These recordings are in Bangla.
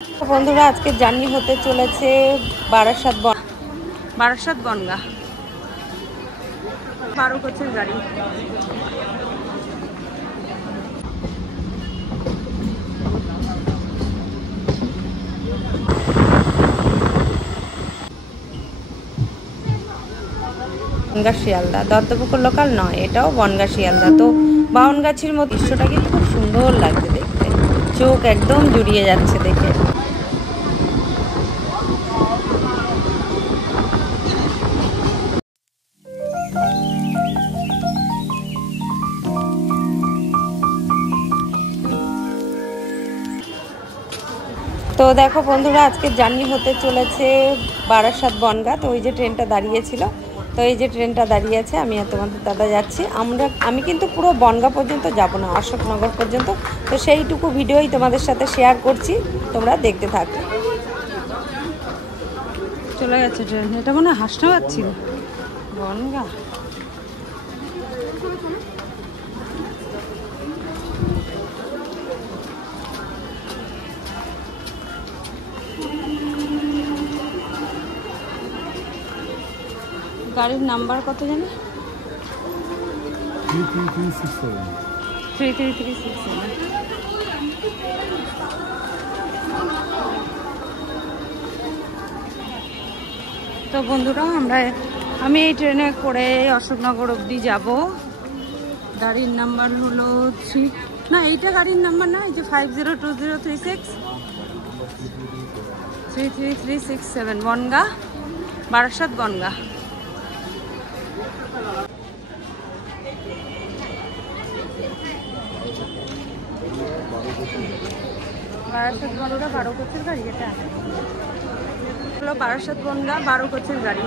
বন্ধুরা আজকে জার্নি হতে চলেছে বারাসাত বনগাঁ 12 কোচের গাড়ি। বনগাঁ শিয়ালদা, দত্তপুকুর লোকাল নয়, এটাও বনগাঁ শিয়ালদা। তো বাউনগাছির মতো দৃশ্যটা কিন্তু খুব সুন্দর লাগছে দেখতে, চোখ একদম জুড়িয়ে যাচ্ছে দেখে। তো দেখো বন্ধুরা আজকে জার্নি হতে চলেছে বারাসাত বনগাঁ। তো ওই যে ট্রেনটা দাঁড়িয়েছিল, তো এই যে ট্রেনটা দাঁড়িয়ে আছে, আমি আর তোমাদের দাদা যাচ্ছি। আমি কিন্তু পুরো বনগাঁ পর্যন্ত যাব না, অশোকনগর পর্যন্ত। তো সেইটুকু ভিডিওই তোমাদের সাথে শেয়ার করছি, তোমরা দেখতে থাকো। চলে গেছে ট্রেন, এটা মনে হয় হাসনাবাদ ছিল বনগাঁ। গাড়ির নাম্বার কত জানি? 3337। তো বন্ধুরা আমি এই ট্রেনে করে অশোকনগর অবধি যাব। গাড়ির নাম্বার হলো এইটা গাড়ির নাম্বার না, এই যে 502036 33367 বনগাঁ, বারাসাত বনগাঁ। বারাসাত বনগাঁ 12 কোচের গাড়ি, এটা হলো বারাসাত বনগাঁ 12 কোচের গাড়ি।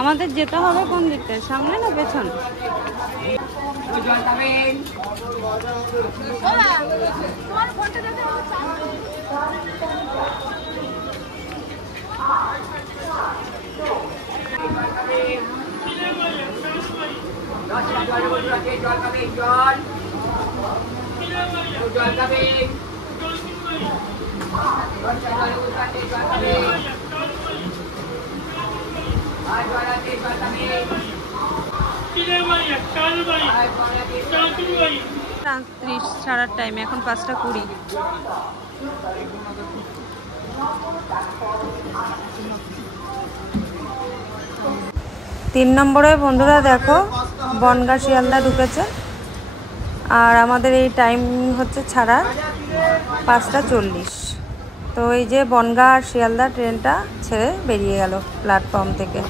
আমাদের যেতে হবে কোন দিকতে, সামনে না পেছন? ছাড়ার টাইম এখন 5টা 20। 3 নম্বরে বন্ধুরা দেখো বনগাঁ শিয়ালদা ঢুকেছে, আর আমাদের এই টাইম হচ্ছে ছাড়ার 5টা 40। তো এই যে বনগাঁ আর শিয়ালদা ট্রেনটা ছেড়ে বেরিয়ে গেল প্ল্যাটফর্ম থেকে।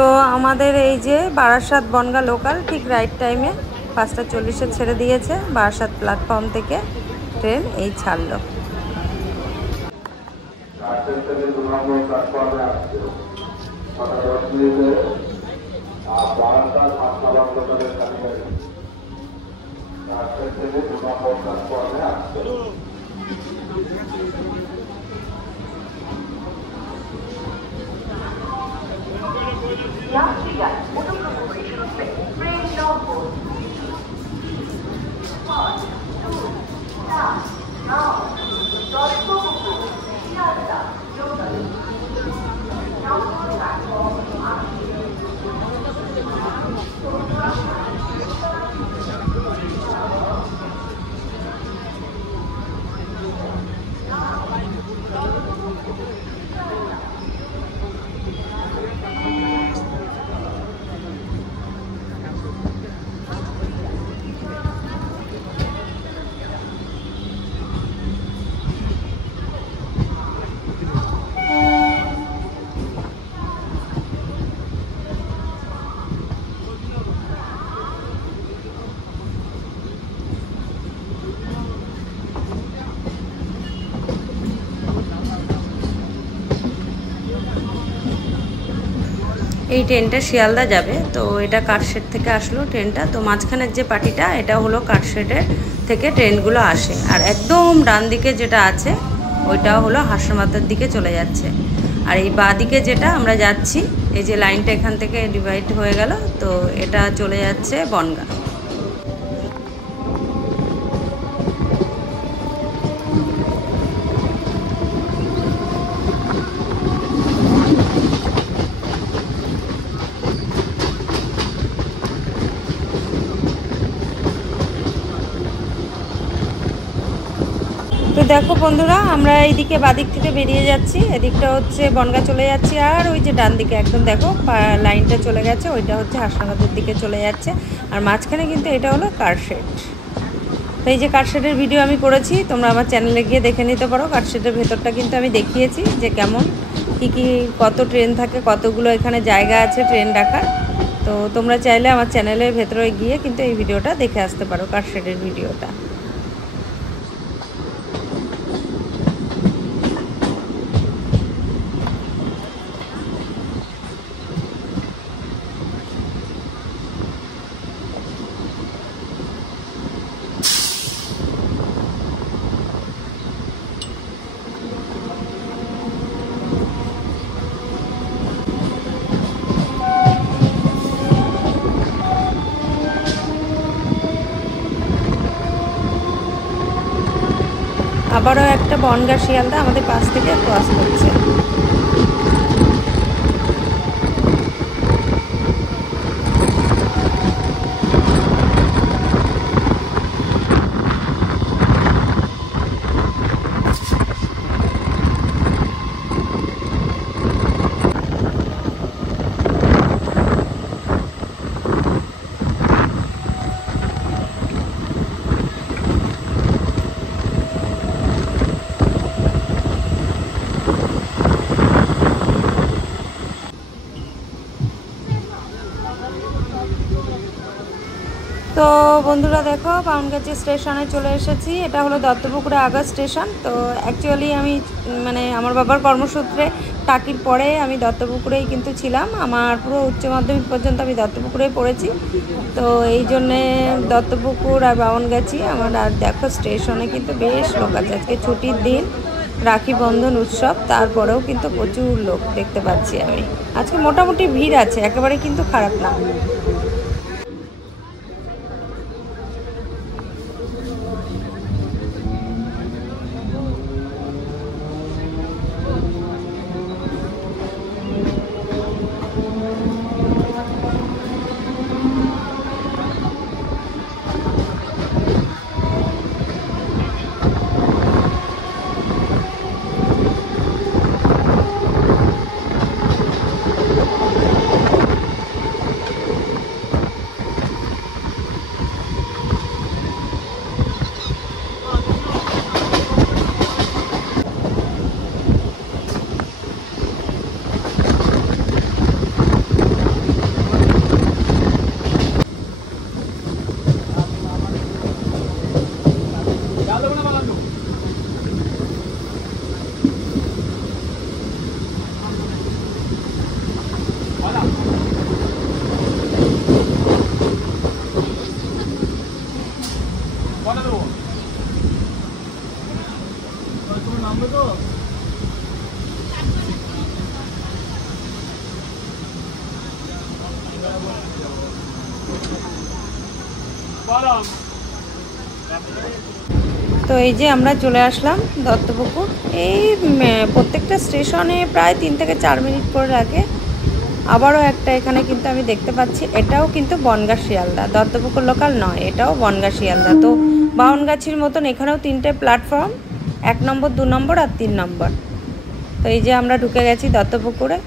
তো আমাদের এই যে বারাসাত বনগাঁ লোকাল ঠিক রাইট টাইমে 5টা 40-এ ছেড়ে দিয়েছে। বারাসাত প্ল্যাটফর্ম থেকে ট্রেন এই ছাড়লো। এই ট্রেনটা শিয়ালদা যাবে। তো এটা কাঠশেড থেকে আসলো ট্রেনটা। তো মাঝখানের যে পাটিটা এটা হলো কাঠশেডের থেকে ট্রেনগুলো আসে। আর একদম ডান দিকে যেটা আছে ওইটাও হলো হাসনাবাদের দিকে চলে যাচ্ছে। আর এই বাঁ দিকে যেটা আমরা যাচ্ছি, এই যে লাইনটা এখান থেকে ডিভাইড হয়ে গেল, তো এটা চলে যাচ্ছে বনগাঁ। তো দেখো বন্ধুরা, আমরা এইদিকে বাদিক থেকে বেরিয়ে যাচ্ছি, এদিকটা হচ্ছে বনগাঁ চলে যাচ্ছি। আর ওই যে ডান দিকে একদম দেখো লাইনটা চলে গেছে, ওইটা হচ্ছে হাসনাবাদের দিকে চলে যাচ্ছে। আর মাঝখানে কিন্তু এটা হলো কারশেড। তো এই যে কারশেডের ভিডিও আমি করেছি, তোমরা আমার চ্যানেলে গিয়ে দেখে নিতে পারো। কারশেডের ভেতরটা কিন্তু আমি দেখিয়েছি যে কেমন কী কত ট্রেন থাকে, কতগুলো এখানে জায়গা আছে ট্রেন রাখার। তো তোমরা চাইলে আমার চ্যানেলের ভেতরে গিয়ে কিন্তু এই ভিডিওটা দেখে আসতে পারো, কারশেডের ভিডিওটা। আবারও একটা বনগাঁ শিয়ালদা আমাদের পাশ থেকে ক্রস করছে। তো বন্ধুরা দেখো, পাউনগাছি স্টেশনে চলে এসেছি। এটা হলো দত্তপুকুরে আগা স্টেশন। তো অ্যাকচুয়ালি আমি মানে আমার বাবার কর্মসূত্রে টাকির পরে আমি দত্তপুকুরেই কিন্তু ছিলাম। আমার পুরো উচ্চ মাধ্যমিক পর্যন্ত আমি দত্তপুকুরেই পড়েছি। তো এই জন্যে দত্তপুকুর আর বাউনগাছি আমার। আর দেখো স্টেশনে কিন্তু বেশ লোক আছে, আজকে ছুটির দিন, রাখি বন্ধন উৎসব, তারপরেও কিন্তু প্রচুর লোক দেখতে পাচ্ছি আমি। আজকে মোটামুটি ভিড় আছে, একেবারে কিন্তু খারাপ না। তো এই যে আমরা চলে আসলাম দত্তপুকুর। এই প্রত্যেকটা স্টেশনে প্রায় 3 থেকে 4 মিনিট করে লাগে। আবারও একটা এখানে কিন্তু আমি দেখতে পাচ্ছি, এটাও কিন্তু বনগাঁ শিয়ালদা, দত্তপুকুর লোকাল নয়, এটাও বনগাঁ শিয়ালদা। তো বাউনগাছির মতন এখানেও 3টে প্ল্যাটফর্ম, 1 নম্বর, 2 নম্বর আর 3 নম্বর। তো এই যে আমরা ঢুকে গেছি দত্তপুকুরে।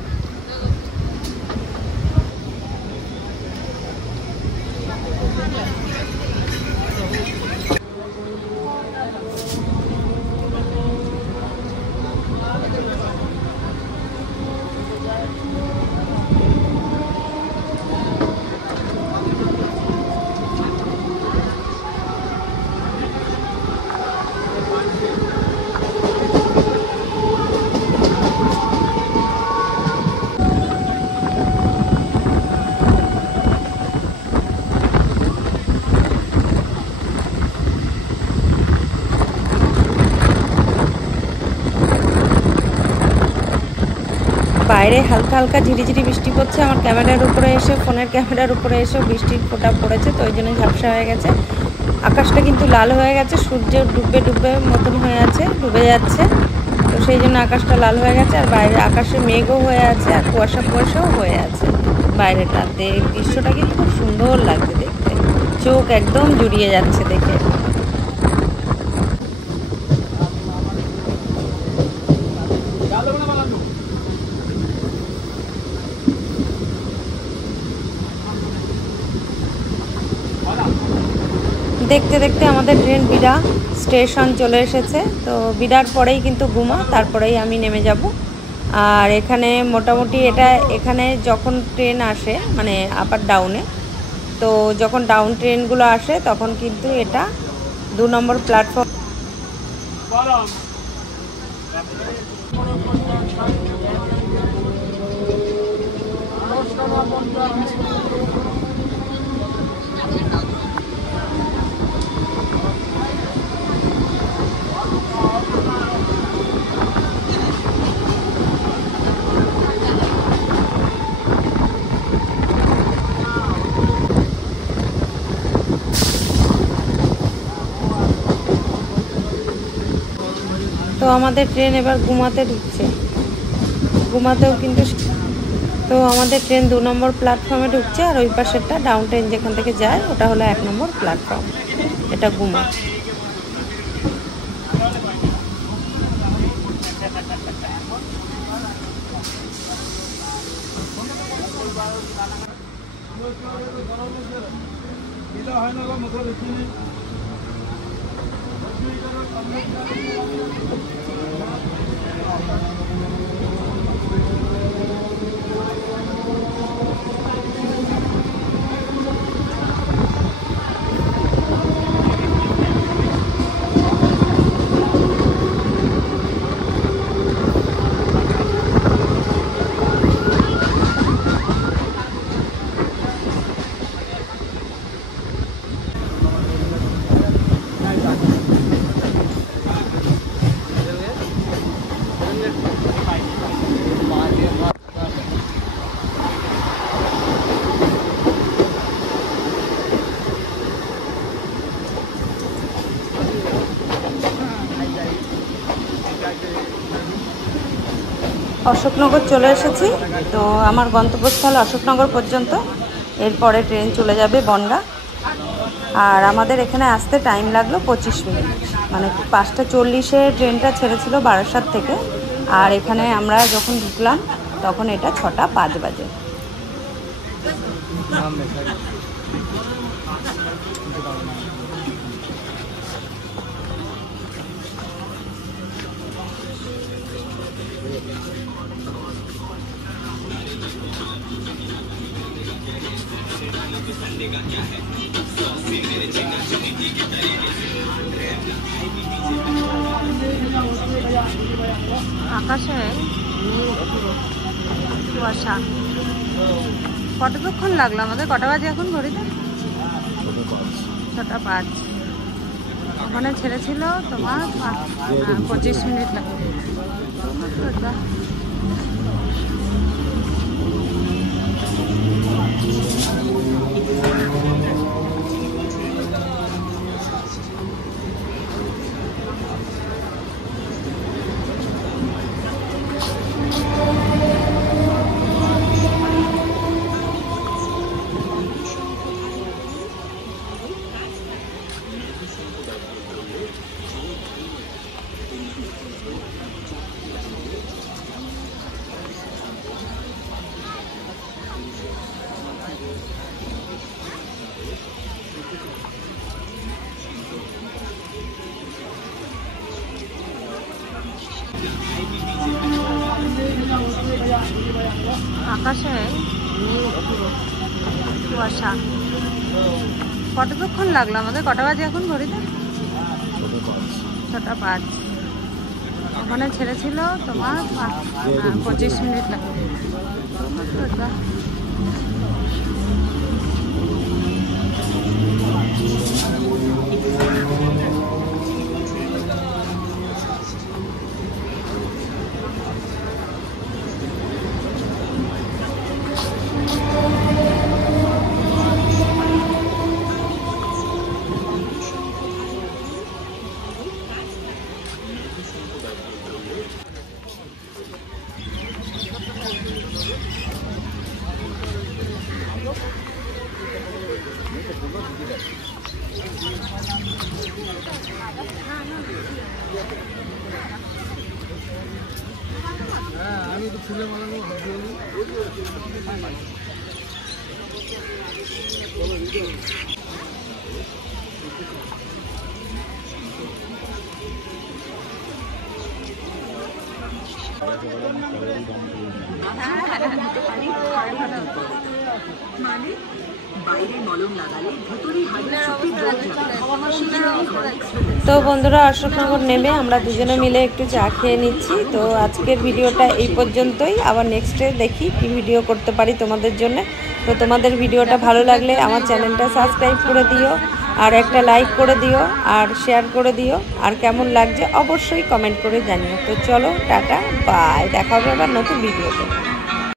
বাইরে হালকা হালকা ঝিরিঝিরি বৃষ্টি পড়ছে, আমার ক্যামেরার উপরে এসে ফোনের ক্যামেরার উপরে এসেও বৃষ্টির ফোঁটা পড়েছে, তো ওই জন্য ঝাপসা হয়ে গেছে। আকাশটা কিন্তু লাল হয়ে গেছে, সূর্য ডুববে ডুববে মতন হয়ে আছে, ডুবে যাচ্ছে, তো সেই জন্য আকাশটা লাল হয়ে গেছে। আর বাইরে আকাশে মেঘও হয়ে আছে আর কুয়াশা কুয়াশাও হয়ে আছে বাইরেটাতে। দৃশ্যটা কিন্তু খুব সুন্দর লাগছে দেখতে, চোখ একদম জুড়িয়ে যাচ্ছে দেখে। দেখতে দেখতে আমাদের ট্রেন বিড়া স্টেশন চলে এসেছে। তো বিড়ার পরেই কিন্তু গুমা, তারপরেই আমি নেমে যাব। আর এখানে মোটামুটি এখানে যখন ট্রেন আসে মানে আপ আর ডাউনে, তো যখন ডাউন ট্রেনগুলো আসে তখন কিন্তু এটা 2 নম্বর প্ল্যাটফর্ম। তো আমাদের ট্রেন এবার গুমাতে ঢুকছে, গুমাতেও কিন্তু। তো আমাদের ট্রেন 2 নম্বর প্ল্যাটফর্মে ঢুকছে, আর ওই পাশেরটা ডাউন ট্রেন যেখান থেকে যায় ওটা হলো 1 নম্বর প্ল্যাটফর্ম, এটা গুমা। অশোকনগর চলে এসেছি। তো আমার গন্তব্যস্থল অশোকনগর পর্যন্ত, এরপরে ট্রেন চলে যাবে বনগাঁ। আর আমাদের এখানে আসতে টাইম লাগলো 25 মিনিট, মানে 5টা 40-এ ট্রেনটা ছেড়েছিল বারাসাত থেকে, আর এখানে আমরা যখন ঢুকলাম তখন এটা 6টা 5 বাজে। আকাশে কুয়াশা। কতক্ষণ লাগলো আমাদের? কটা বাজে এখন ঘড়িতে? 6টা 5। ওখানে ছেড়েছিল তোমার 25 মিনিট লাগবে। আকাশে কুয়াশা। কতক্ষণ লাগলো আমাদের? কটা বাজে এখন ঘড়িতে? 6টা 5। ওখানে ছেড়েছিল তোমার 25 মিনিট লাগবে। তো বন্ধুরা অশোকনগর নেমে আমরা দুজনে মিলে একটু চা খেয়ে নিচ্ছি। তো আজকের ভিডিওটা এই পর্যন্তই, আবার নেক্সটে দেখি কি ভিডিও করতে পারি তোমাদের জন্য। তো তোমাদের ভিডিওটা ভালো লাগলে আমার চ্যানেলটা সাবস্ক্রাইব করে দিও, আর একটা লাইক করে দিও, আর শেয়ার করে দিও, আর কেমন লাগছে অবশ্যই কমেন্ট করে জানিও। তো চলো টাটা, বাই, দেখা হবে আবার নতুন ভিডিওতে।